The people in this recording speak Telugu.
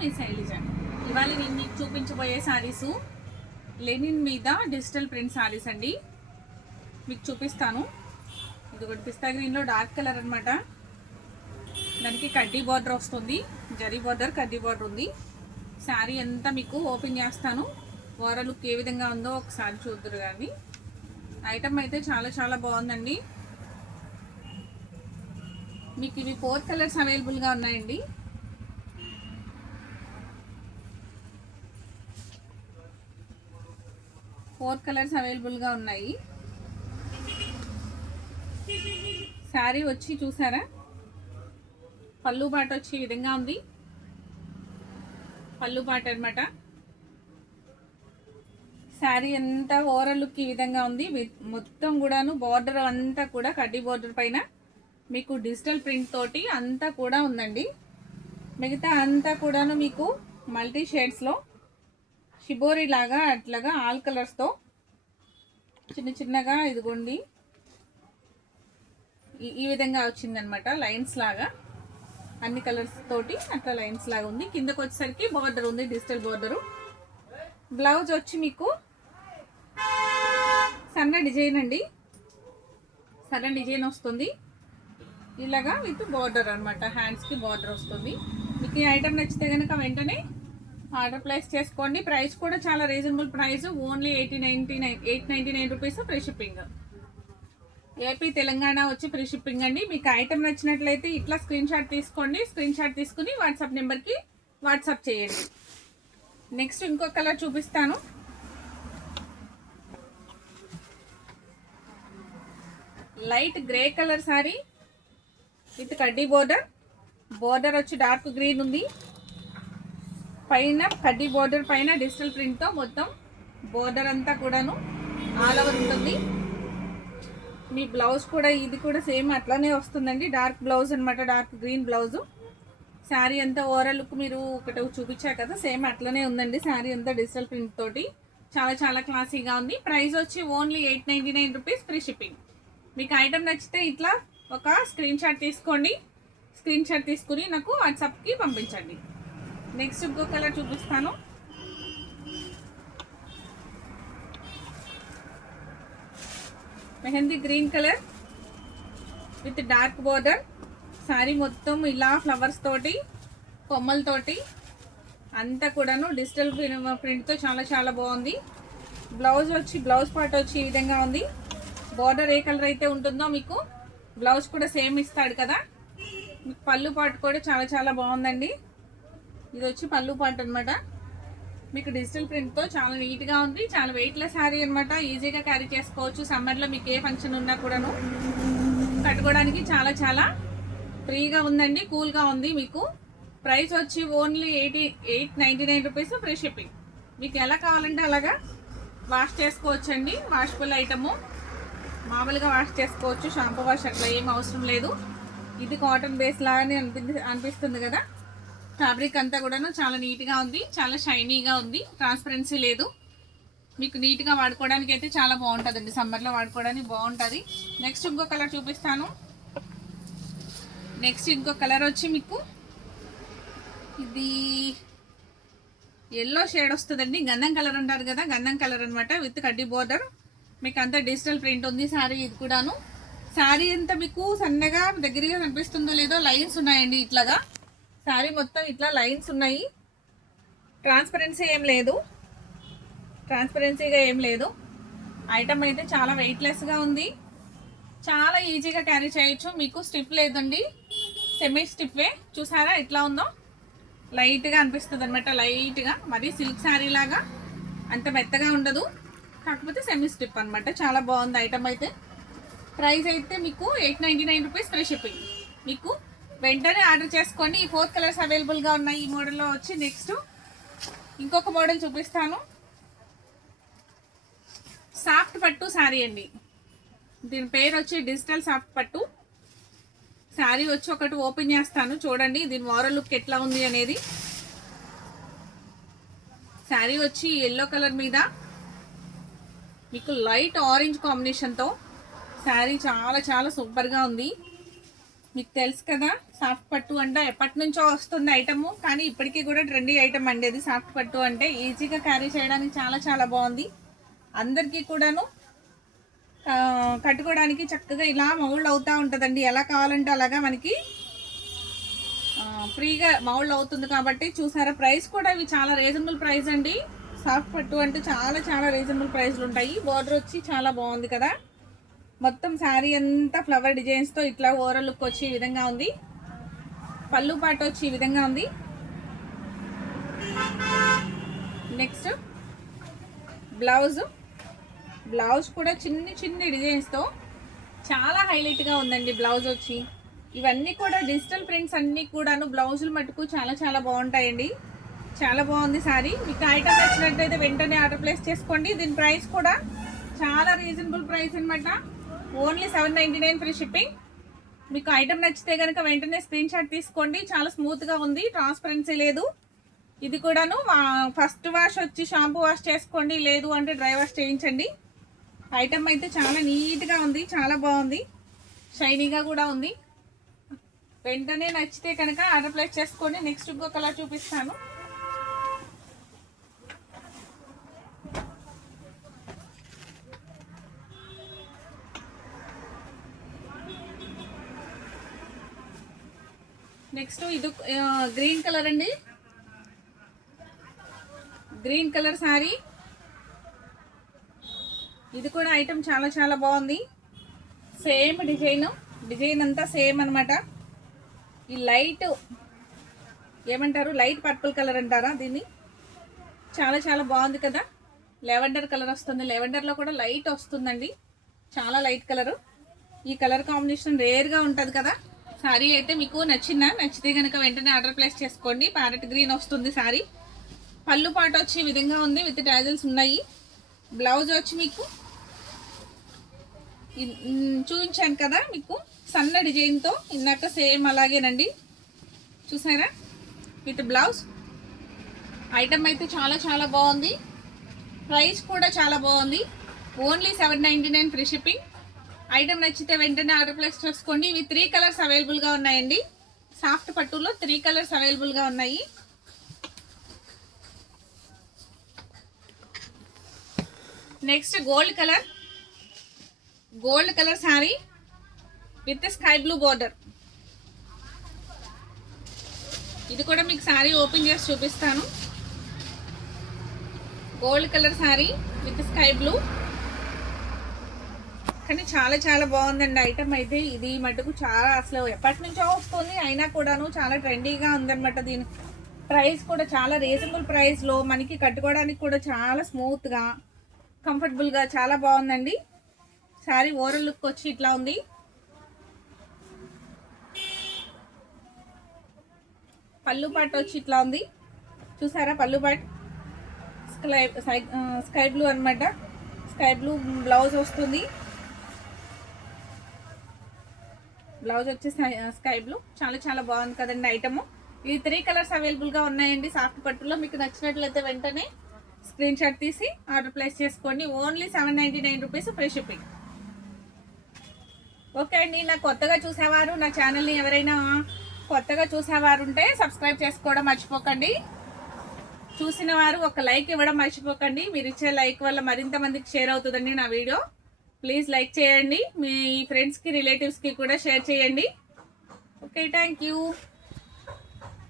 మీ శైలజ. ఇవాళ నేను మీకు చూపించబోయే శారీసు లెనిన్ మీద డిజిటల్ ప్రింట్ శారీస్ అండి. మీకు చూపిస్తాను. ఇది ఒకటి పిస్తా గ్రీన్లో డార్క్ కలర్ అనమాట. దానికి కడ్డీ బార్డర్ వస్తుంది, జరీ బార్డర్, కడ్డీ బార్డర్ ఉంది. శారీ అంతా మీకు ఓపెన్ చేస్తాను. ఓవరాల్ లుక్ ఏ విధంగా ఉందో ఒకసారి చూద్దరు. కానీ ఐటమ్ అయితే చాలా చాలా బాగుందండి. మీకు ఇవి 4 కలర్స్ అవైలబుల్గా ఉన్నాయండి. ఫోర్ కలర్స్ అవైలబుల్గా ఉన్నాయి. శారీ వచ్చి చూసారా, పళ్ళు పాట వచ్చి ఈ విధంగా ఉంది. పళ్ళు పాట అనమాట. శారీ అంతా ఓవరాల్ లుక్ ఈ విధంగా ఉంది. మొత్తం కూడాను బార్డర్ అంతా కూడా కడ్డీ బార్డర్ పైన మీకు డిజిటల్ ప్రింట్ తోటి అంతా కూడా ఉందండి. మిగతా అంతా కూడాను మీకు మల్టీ షేడ్స్లో షిబోరి లాగా అట్లాగా ఆల్ కలర్స్తో చిన్న చిన్నగా ఇదిగోండి ఈ విధంగా వచ్చిందనమాట. లైన్స్ లాగా అన్ని కలర్స్ తోటి అట్లా లైన్స్ లాగా ఉంది. కిందకు వచ్చేసరికి బార్డర్ ఉంది, డిజిటల్ బార్డరు. బ్లౌజ్ వచ్చి మీకు సన్న డిజైన్ అండి, సన్న డిజైన్ వస్తుంది. ఇలాగా విత్ బార్డర్ అనమాట. హ్యాండ్స్కి బార్డర్ వస్తుంది. మీకు ఈ ఐటమ్ నచ్చితే కనుక వెంటనే ఆర్డర్ ప్లేస్ చేసుకోండి. ప్రైస్ కూడా చాలా reasonable price, only 899 rupees. Free shipping. AP Telangana వచ్చి ఫ్రీ షిప్పింగ్ అండి. మీకు ఐటమ్ నచ్చినట్లయితే ఇట్లా స్క్రీన్ షాట్ తీసుకోండి. స్క్రీన్ షాట్ తీసుకుని వాట్సాప్ నెంబర్కి వాట్సాప్ చేయండి. నెక్స్ట్ ఇంకో కలర్ చూపిస్తాను. Light grey colour sorry with కడ్డీ బోర్డర్. బోర్డర్ వచ్చి డార్క్ గ్రీన్ ఉంది. పైన కడ్డీ బోర్డర్ పైన డిజిటల్ ప్రింట్తో మొత్తం బోర్డర్ అంతా కూడాను ఆల్ ఓవర్ ఉంటుంది. మీ బ్లౌజ్ కూడా ఇది కూడా సేమ్ అట్లానే వస్తుందండి. డార్క్ బ్లౌజ్ అనమాట, డార్క్ గ్రీన్ బ్లౌజు. శారీ అంతా ఓవరాల్ లుక్ మీరు ఒకటి చూపించా కదా, సేమ్ అట్లనే ఉందండి. శారీ అంతా డిజిటల్ ప్రింట్ తోటి చాలా చాలా క్లాసీగా ఉంది. ప్రైస్ వచ్చి ఓన్లీ 899 రూపీస్. Free shipping. మీకు ఐటమ్ నచ్చితే ఇట్లా ఒక స్క్రీన్ షాట్ తీసుకోండి. స్క్రీన్ షాట్ తీసుకుని నాకు వాట్సాప్కి పంపించండి. నెక్స్ట్ ఇంకో కలర్ చూపిస్తాను. Mehndi green colour with dark border. Sari మొత్తం ఇలా ఫ్లవర్స్ తోటి, కొమ్మలతోటి అంతా కూడాను డిజిటల్ ప్రింట్తో చాలా చాలా బాగుంది. బ్లౌజ్ వచ్చి బ్లౌజ్ పార్ట్ వచ్చి ఈ విధంగా ఉంది. బార్డర్ ఏ కలర్ అయితే ఉంటుందో మీకు బ్లౌజ్ కూడా సేమ్ ఇస్తాడు కదా. మీకు పళ్ళు పాటు కూడా చాలా చాలా బాగుందండి. ఇది వచ్చి పళ్ళు పాటు అనమాట. మీకు డిజిటల్ ప్రింట్తో చాలా నీట్గా ఉంది. చాలా వెయిట్లెస్ శారీ అనమాట. ఈజీగా క్యారీ చేసుకోవచ్చు. సమ్మర్లో మీకు ఏ ఫంక్షన్ ఉన్నా కూడాను కట్టుకోవడానికి చాలా చాలా ఫ్రీగా ఉందండి, కూల్గా ఉంది. మీకు ప్రైస్ వచ్చి ఓన్లీ 899 రూపీస్. Free shipping. మీకు ఎలా కావాలంటే అలాగా వాష్ చేసుకోవచ్చండి. వాషబుల్ ఐటము, మామూలుగా వాష్ చేసుకోవచ్చు. షాంపూ వాష్ అట్లా ఏం అవసరం లేదు. ఇది కాటన్ బేస్ లాగానే అనిపిస్తుంది కదా. ఫ్యాబ్రిక్ అంతా కూడాను చాలా నీట్గా ఉంది, చాలా షైనీగా ఉంది. ట్రాన్స్పరెన్సీ లేదు. మీకు నీట్గా వాడుకోవడానికి అయితే చాలా బాగుంటుందండి. సమ్మర్లో వాడుకోవడానికి బాగుంటుంది. నెక్స్ట్ ఇంకో కలర్ చూపిస్తాను. నెక్స్ట్ ఇంకో కలర్ వచ్చి మీకు ఇది ఎల్లో షేడ్ వస్తుందండి. గంధం కలర్ అంటారు కదా, గంధం కలర్ అనమాట. విత్ కడ్డీ బోర్డర్. మీకు అంతా డిజిటల్ ప్రింట్ ఉంది. శారీ ఇది కూడాను. శారీ అంతా మీకు సన్నగా దగ్గరగా కనిపిస్తుందో లేదో లైన్స్ ఉన్నాయండి. ఇట్లాగా శారీ మొత్తం ఇట్లా లైన్స్ ఉన్నాయి. ట్రాన్స్పరెన్సీగా ఏం లేదు. ఐటమ్ అయితే చాలా వెయిట్లెస్గా ఉంది. చాలా ఈజీగా క్యారీ చేయొచ్చు. మీకు స్టిఫ్ లేదండి, సెమీ స్టిఫే. చూసారా ఎట్లా ఉందో, లైట్గా అనిపిస్తుంది అనమాట. లైట్గా, మరి సిల్క్ శారీ లాగా అంత మెత్తగా ఉండదు, కాకపోతే సెమీ స్టిఫ్ అనమాట. చాలా బాగుంది ఐటమ్ అయితే. ప్రైస్ అయితే మీకు 899 రూపీస్. Free shipping. మీకు వెంటనే ఆర్డర్ చేసుకోండి. ఈ 4 కలర్స్ అవైలబుల్గా ఉన్నాయి ఈ మోడల్లో వచ్చి. నెక్స్ట్ ఇంకొక మోడల్ చూపిస్తాను. సాఫ్ట్ పట్టు శారీ అండి. దీని పేరు వచ్చి డిజిటల్ సాఫ్ట్ పట్టు శారీ వచ్చి ఒకటి ఓపెన్ చేస్తాను చూడండి. దీని ఓవరాల్ లుక్ ఎట్లా ఉంది అనేది. శారీ వచ్చి ఎల్లో కలర్ మీద మీకు లైట్ ఆరెంజ్ కాంబినేషన్తో శారీ చాలా చాలా సూపర్గా ఉంది. మీకు తెలుసు కదా సాఫ్ట్ పట్టు అంటే ఎప్పటి నుంచో వస్తుంది ఐటమ్, కానీ ఇప్పటికీ కూడా ట్రెండీ ఐటమ్ అండి అది. సాఫ్ట్ పట్టు అంటే ఈజీగా క్యారీ చేయడానికి చాలా చాలా బాగుంది. అందరికీ కూడాను కట్టుకోవడానికి చక్కగా ఇలా మౌల్డ్ అవుతూ ఉంటుందండి. ఎలా కావాలంటే అలాగా మనకి ఫ్రీగా మౌల్డ్ అవుతుంది. కాబట్టి చూసారా, ప్రైస్ కూడా ఇవి చాలా రీజనబుల్ ప్రైస్ అండి. సాఫ్ట్ పట్టు అంటే చాలా చాలా రీజనబుల్ ప్రైస్లు ఉంటాయి. బోర్డర్ వచ్చి చాలా బాగుంది కదా, మొత్తం శారీ అంతా ఫ్లవర్ డిజైన్స్తో ఇట్లా ఓవరాల్ లుక్ వచ్చి ఈ విధంగా ఉంది. పళ్ళు పాట వచ్చి ఈ విధంగా ఉంది. నెక్స్ట్ బ్లౌజ్ కూడా చిన్ని చిన్ని డిజైన్స్తో చాలా హైలైట్గా ఉందండి. బ్లౌజ్ వచ్చి ఇవన్నీ కూడా డిజిటల్ ప్రింట్స్ అన్నీ కూడాను బ్లౌజులు మటుకు చాలా చాలా బాగుంటాయండి. చాలా బాగుంది సారీ. మీకు ఐటమ్ నచ్చినట్లయితే వెంటనే ఆర్డర్ ప్లేస్ చేసుకోండి. దీని ప్రైస్ కూడా చాలా రీజనబుల్ ప్రైస్ అనమాట. Only 799 free shipping. మీకు ఐటమ్ నచ్చితే కనుక వెంటనే స్క్రీన్ షాట్ తీసుకోండి. చాలా స్మూత్గా ఉంది, ట్రాన్స్పరెన్సీ లేదు. ఇది కూడాను ఫస్ట్ వాష్ వచ్చి షాంపూ వాష్ చేసుకోండి, లేదు అంటే డ్రై వాష్ చేయించండి. ఐటమ్ అయితే చాలా నీట్గా ఉంది, చాలా బాగుంది, షైనీగా కూడా ఉంది. వెంటనే నచ్చితే కనుక ఆర్డర్ ప్లేస్ చేసుకోండి. నెక్స్ట్ ఇంకో కలర్ చూపిస్తాను. నెక్స్ట్ ఇది గ్రీన్ కలర్ అండి, గ్రీన్ కలర్ శారీ. ఇది కూడా ఐటమ్ చాలా చాలా బాగుంది. సేమ్ డిజైన్ అంతా సేమ్ అనమాట. ఈ లైట్ ఏమంటారు, లైట్ పర్పుల్ కలర్ అంటారా దీన్ని. చాలా చాలా బాగుంది కదా, లెవెండర్ కలర్ వస్తుంది. లెవెండర్లో కూడా లైట్ వస్తుందండి, చాలా లైట్ కలరు. ఈ కలర్ కాంబినేషన్ రేర్గా ఉంటుంది కదా. శారీ అయితే మీకు నచ్చితే కనుక వెంటనే ఆర్డర్ ప్లేస్ చేసుకోండి. ప్యారెట్ గ్రీన్ వస్తుంది శారీ. పళ్ళు పాట వచ్చి ఈ విధంగా ఉంది, విత్ టాజిల్స్ ఉన్నాయి. బ్లౌజ్ వచ్చి మీకు చూపించాను కదా, మీకు సన్న డిజైన్తో ఇందాక సేమ్ అలాగేనండి. చూసారా, విత్ బ్లౌజ్. ఐటమ్ అయితే చాలా చాలా బాగుంది. ప్రైస్ కూడా చాలా బాగుంది. Only 799 free shipping. ఐటమ్ నచ్చితే వెంటనే ఆర్డర్ ప్లేస్ చేసుకోండి. ఇవి 3 కలర్స్ అవైలబుల్గా ఉన్నాయండి. సాఫ్ట్ పట్టులో 3 కలర్స్ అవైలబుల్గా ఉన్నాయి. Next gold colour sari with sky blue border. ఇది కూడా మీకు శారీ ఓపెన్ చేసి చూపిస్తాను. Gold colour sari with sky blue, కానీ చాలా చాలా బాగుందండి ఐటమ్ అయితే. ఇది మటుకు చాలా అసలు ఎప్పటి నుంచో వస్తుంది, అయినా కూడాను చాలా ట్రెండీగా ఉందన్నమాట. దీని ప్రైస్ కూడా చాలా రీజనబుల్ ప్రైస్లో మనకి కట్టుకోవడానికి కూడా చాలా స్మూత్గా కంఫర్టబుల్గా చాలా బాగుందండి. శారీ ఓవరాల్ లుక్ వచ్చి ఇట్లా ఉంది. పళ్ళు పాట వచ్చి ఇట్లా ఉంది. చూసారా, పళ్ళు పాట స్కై బ్లూ అనమాట. స్కై బ్లూ బ్లౌజ్ వస్తుంది. బ్లౌజ్ వచ్చి స్కై బ్లూ. చాలా చాలా బాగుంది కదండి ఐటమ్. ఇది 3 కలర్స్ అవైలబుల్గా ఉన్నాయండి సాఫ్ట్ పట్టులో. మీకు నచ్చినట్లయితే వెంటనే స్క్రీన్ షాట్ తీసి ఆర్డర్ ప్లేస్ చేసుకోండి. Only 799 rupees free shipping. Okay అండి, నా కొత్తగా చూసేవారు, నా ఛానల్ని ఎవరైనా కొత్తగా చూసేవారు ఉంటే సబ్స్క్రైబ్ చేసుకోవడం మర్చిపోకండి. చూసిన వారు ఒక లైక్ ఇవ్వడం మర్చిపోకండి. మీరు ఇచ్చే లైక్ వల్ల మరింత మందికి షేర్ అవుతుందండి నా వీడియో. ప్లీజ్ లైక్ చేయండి. మీ ఫ్రెండ్స్కి రిలేటివ్స్కి కూడా షేర్ చేయండి. Okay, thank you.